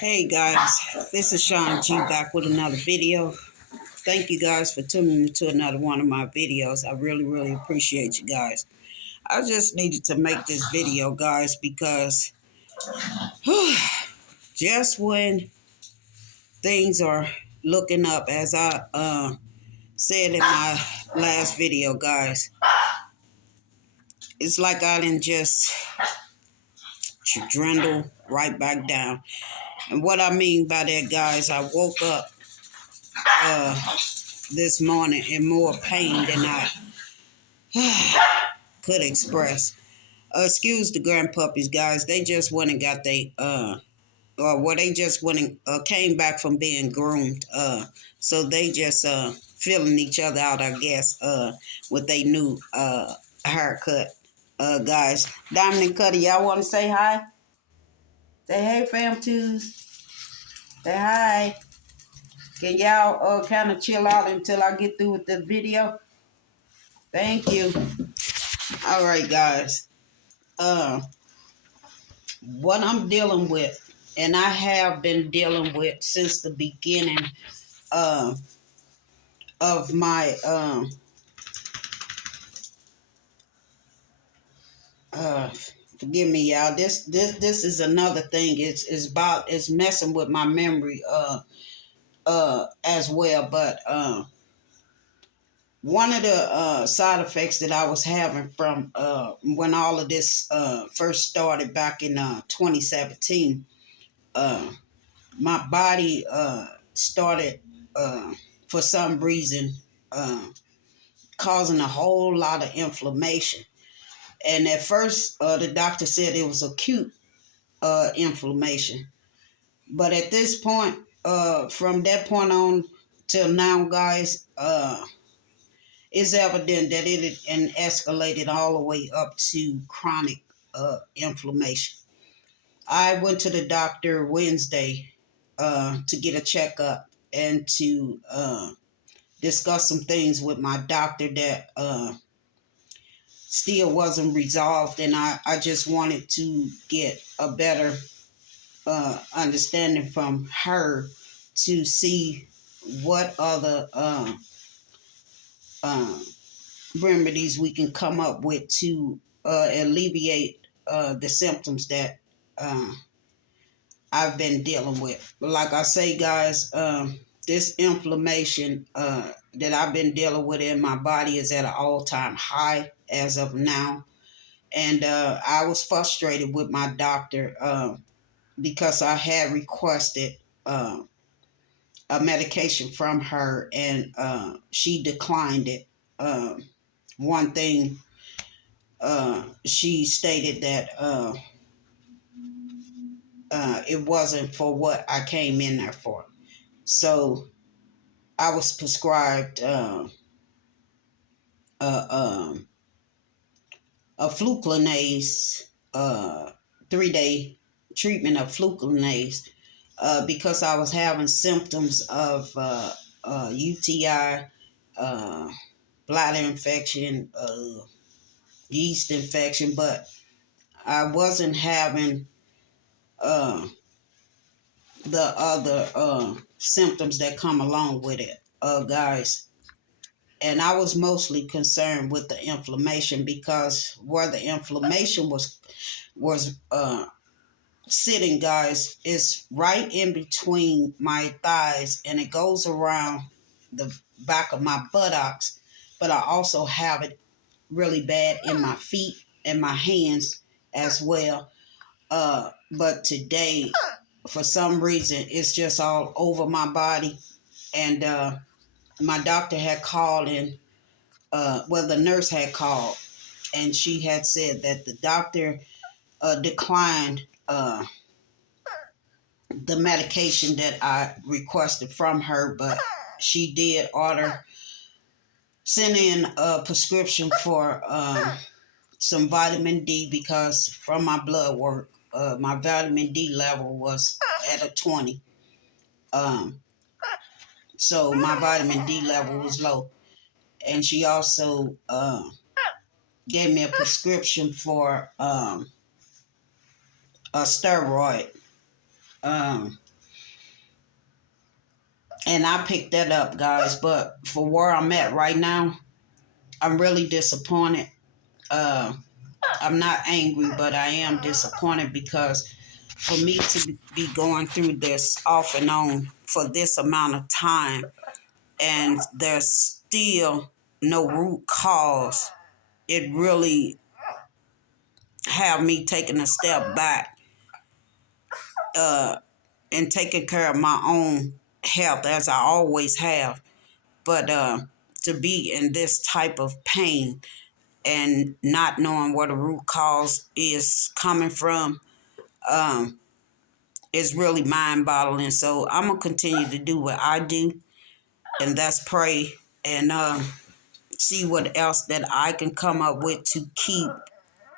Hey guys, this is Sean G back with another video. Thank you guys for tuning into another one of my videos. I really appreciate you guys. I just needed to make this video, guys, because just when things are looking up, as I said in my last video, guys, it's like I didn't just dwindle right back down. And what I mean by that, guys, I woke up this morning in more pain than I could express. Excuse the grandpuppies, guys. They just went and got they they just went and came back from being groomed. So they just filling each other out, I guess, with they new haircut. Guys, Diamond and Cuddy, y'all want to say hi? Say hey, fam twos. Say hi. Can y'all kind of chill out until I get through with the video? Thank you. All right, guys. What I'm dealing with, and I have been dealing with since the beginning uh, of my forgive me, y'all. This is another thing. It's messing with my memory as well. But one of the side effects that I was having from when all of this first started back in 2017, my body started for some reason causing a whole lot of inflammation. And at first, the doctor said it was acute inflammation. But at this point, from that point on till now, guys, it's evident that it had escalated all the way up to chronic inflammation. I went to the doctor Wednesday to get a checkup and to discuss some things with my doctor that still wasn't resolved, and I just wanted to get a better understanding from her to see what other remedies we can come up with to alleviate the symptoms that I've been dealing with. But like I say, guys, this inflammation that I've been dealing with in my body is at an all-time high as of now. And I was frustrated with my doctor because I had requested a medication from her, and she declined it. One thing, she stated that it wasn't for what I came in there for. So I was prescribed a fluclinase, 3-day treatment of fluclinase, because I was having symptoms of UTI, bladder infection, yeast infection, but I wasn't having the other symptoms that come along with it, guys. And I was mostly concerned with the inflammation, because where the inflammation was sitting, guys, is right in between my thighs, and it goes around the back of my buttocks. But I also have it really bad in my feet and my hands as well. But today, for some reason, it's just all over my body. And my doctor had called in, the nurse had called, and she had said that the doctor declined the medication that I requested from her, but she did send in a prescription for some vitamin D, because from my blood work, my vitamin D level was at a 20. So my vitamin D level was low. And she also gave me a prescription for a steroid. And I picked that up, guys. But for where I'm at right now, I'm really disappointed. Uh, I'm not angry, but I am disappointed because for me to be going through this off and on for this amount of time, and there's still no root cause, it really have me taking a step back uh, and taking care of my own health as I always have. But to be in this type of pain and not knowing where the root cause is coming from um, is really mind-boggling. So I'm gonna continue to do what I do, and that's pray and see what else that I can come up with to keep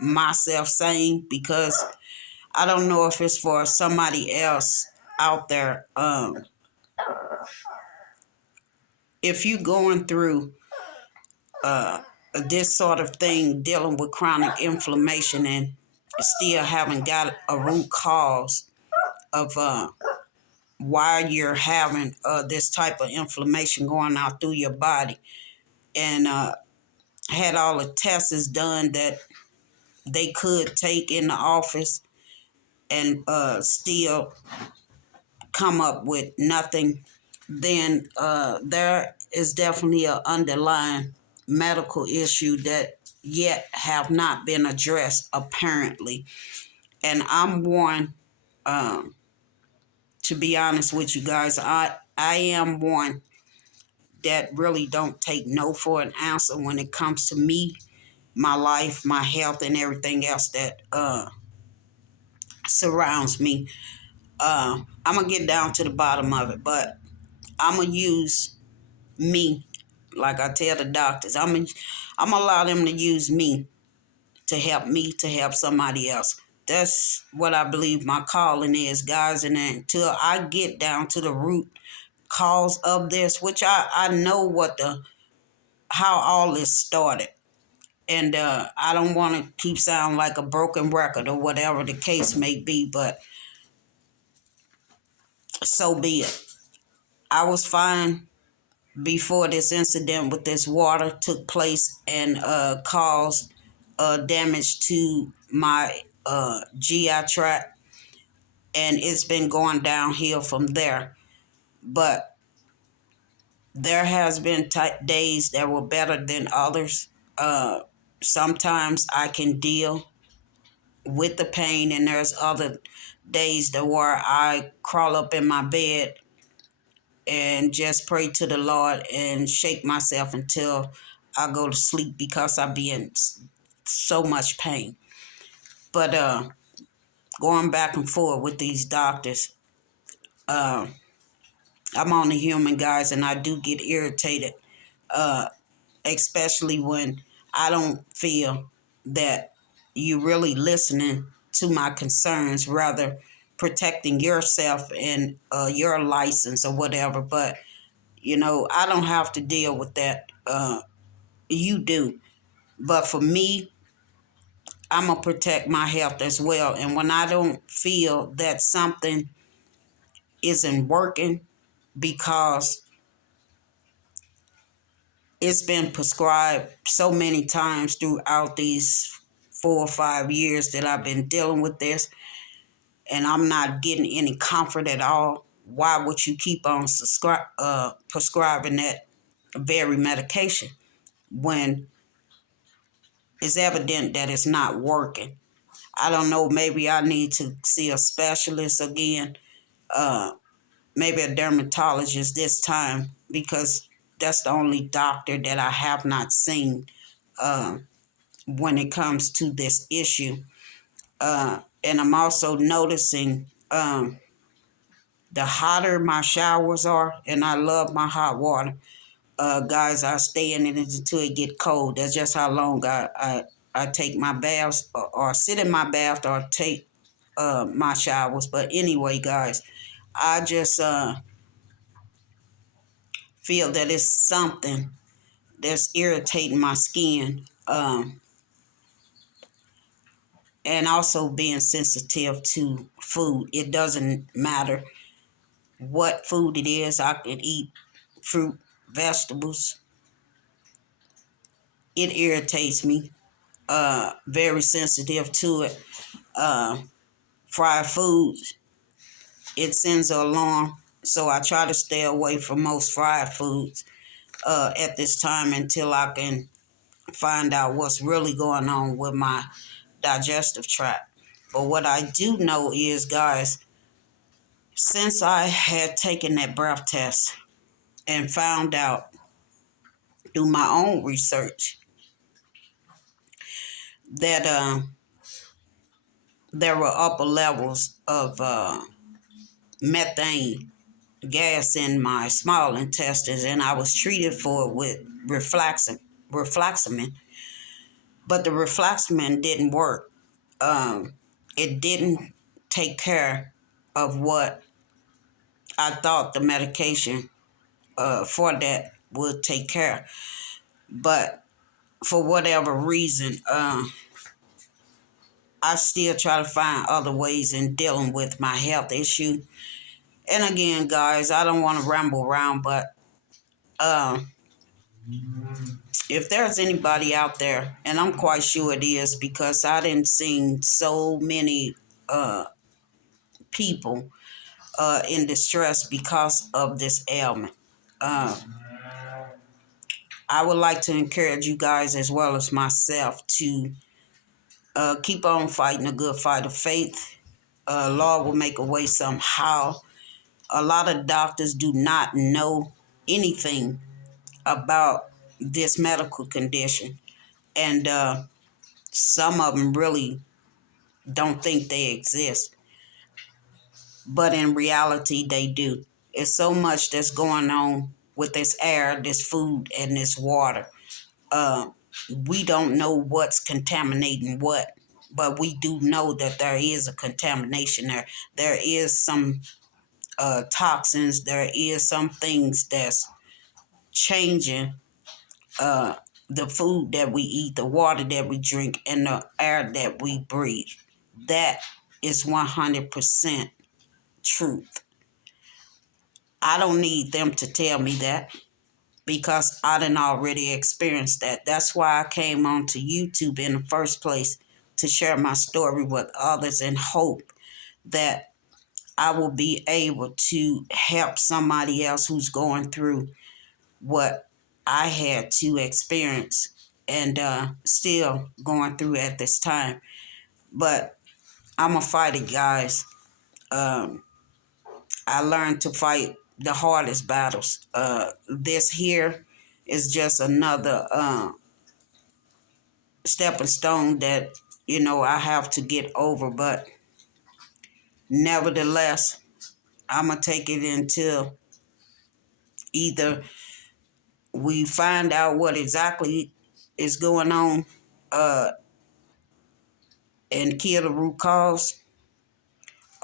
myself sane, because I don't know if it's for somebody else out there. If you're going through uh, this sort of thing, dealing with chronic inflammation and still haven't got a root cause of why you're having this type of inflammation going out through your body, and had all the tests done that they could take in the office and still come up with nothing, then there is definitely an underlying medical issue that yet have not been addressed apparently. And I'm one, um, to be honest with you guys, I am one that really don't take no for an answer when it comes to me, my life, my health, and everything else that surrounds me. I'm gonna get down to the bottom of it, but I'm gonna use me, like I tell the doctors. I'm gonna allow them to use me to help somebody else. That's what I believe my calling is, guys. And until I get down to the root cause of this, which I know how all this started. And I don't want to keep sounding like a broken record or whatever the case may be, but so be it. I was fine before this incident with this water took place and caused damage to my GI tract, and it's been going downhill from there. But there has been days that were better than others. Uh, Sometimes I can deal with the pain, and there's other days that where I crawl up in my bed and just pray to the Lord and shake myself until I go to sleep because I be in so much pain. But going back and forth with these doctors, uh, I'm only human, guys, and I do get irritated, uh, especially when I don't feel that you really listening to my concerns, rather protecting yourself and your license or whatever. But I don't have to deal with that. You do. But for me, I'm going to protect my health as well. And when I don't feel that something isn't working because it's been prescribed so many times throughout these 4 or 5 years that I've been dealing with this, and I'm not getting any comfort at all, why would you keep on prescribing that very medication when it's evident that it's not working? I don't know, maybe I need to see a specialist again, uh, maybe a dermatologist this time, because that's the only doctor that I have not seen uh, when it comes to this issue. And I'm also noticing the hotter my showers are, and I love my hot water. Guys, I stay in it until it get cold. That's just how long I take my baths, or sit in my bath, or take my showers. But anyway, guys, I just feel that it's something that's irritating my skin, and also being sensitive to food. It doesn't matter what food it is. I can eat fruit, vegetables. It irritates me. Very sensitive to it. Uh, Fried foods, it sends an alarm. So I try to stay away from most fried foods at this time until I can find out what's really going on with my digestive tract. But what I do know is, guys, since I had taken that breath test and found out through my own research that there were upper levels of methane gas in my small intestines, and I was treated for it with refluxamine, but the refluxamine didn't work. It didn't take care of what I thought the medication for that would take care. But for whatever reason, I still try to find other ways in dealing with my health issue. And again, guys, I don't want to ramble around, but uh, if there's anybody out there, and I'm quite sure it is because I didn't see so many people in distress because of this ailment. Uh, I would like to encourage you guys as well as myself to keep on fighting a good fight of faith. Lord will make a way somehow. A lot of doctors do not know anything about this medical condition, and some of them really don't think they exist, but in reality, they do. It's so much that's going on with this air, this food, and this water. Uh, we don't know what's contaminating what, but we do know that there is a contamination there. There is some toxins. There is some things that's changing uh, the food that we eat, the water that we drink, and the air that we breathe. That is 100% truth. I don't need them to tell me that because I done already experienced that. That's why I came onto YouTube in the first place, to share my story with others and hope that I will be able to help somebody else who's going through what I had to experience and still going through at this time. But I'm a fighter, guys. Um, I learned to fight the hardest battles. This here is just another stepping stone that, I have to get over. But nevertheless, I'm going to take it until either we find out what exactly is going on uh, and kill the root cause,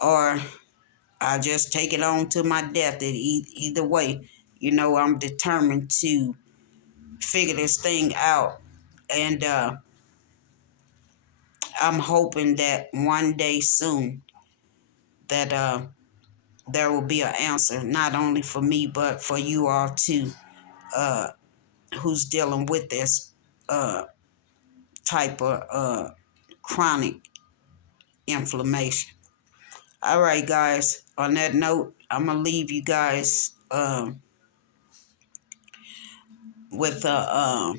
or I just take it on to my death. Either way, I'm determined to figure this thing out. And I'm hoping that one day soon that there will be an answer, not only for me, but for you all too, uh, who's dealing with this type of chronic inflammation. All right, guys. On that note, I'm going to leave you guys with a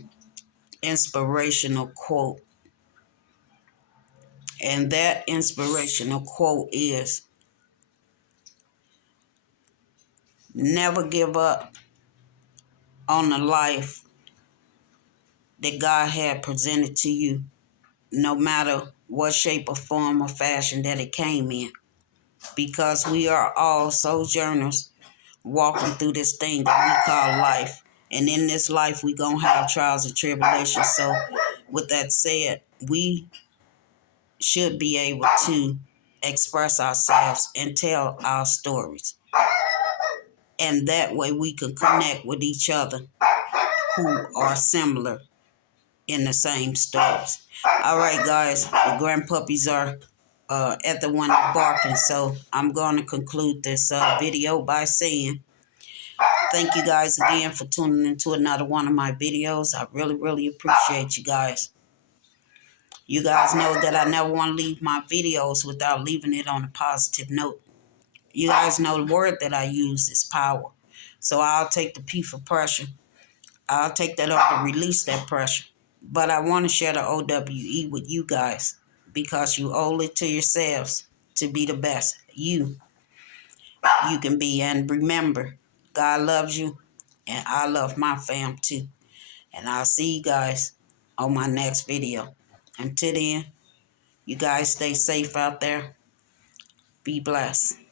inspirational quote. And that inspirational quote is, never give up on the life that God had presented to you, no matter what shape or form or fashion that it came in. Because we are all sojourners walking through this thing that we call life. And in this life, we're going to have trials and tribulations. So with that said, we should be able to express ourselves and tell our stories. And that way we can connect with each other who are similar in the same stories. All right, guys, the grandpuppies are at the one that's barking. So I'm going to conclude this video by saying thank you guys again for tuning into another one of my videos. I really, really appreciate you guys. You guys know that I never want to leave my videos without leaving it on a positive note. You guys know the word that I use is power. So I'll take the P for pressure. I'll take that up to release that pressure. But I want to share the OWE with you guys because you owe it to yourselves to be the best you can be. And remember, God loves you and I love my fam too. And I'll see you guys on my next video. Until then, you guys stay safe out there. Be blessed.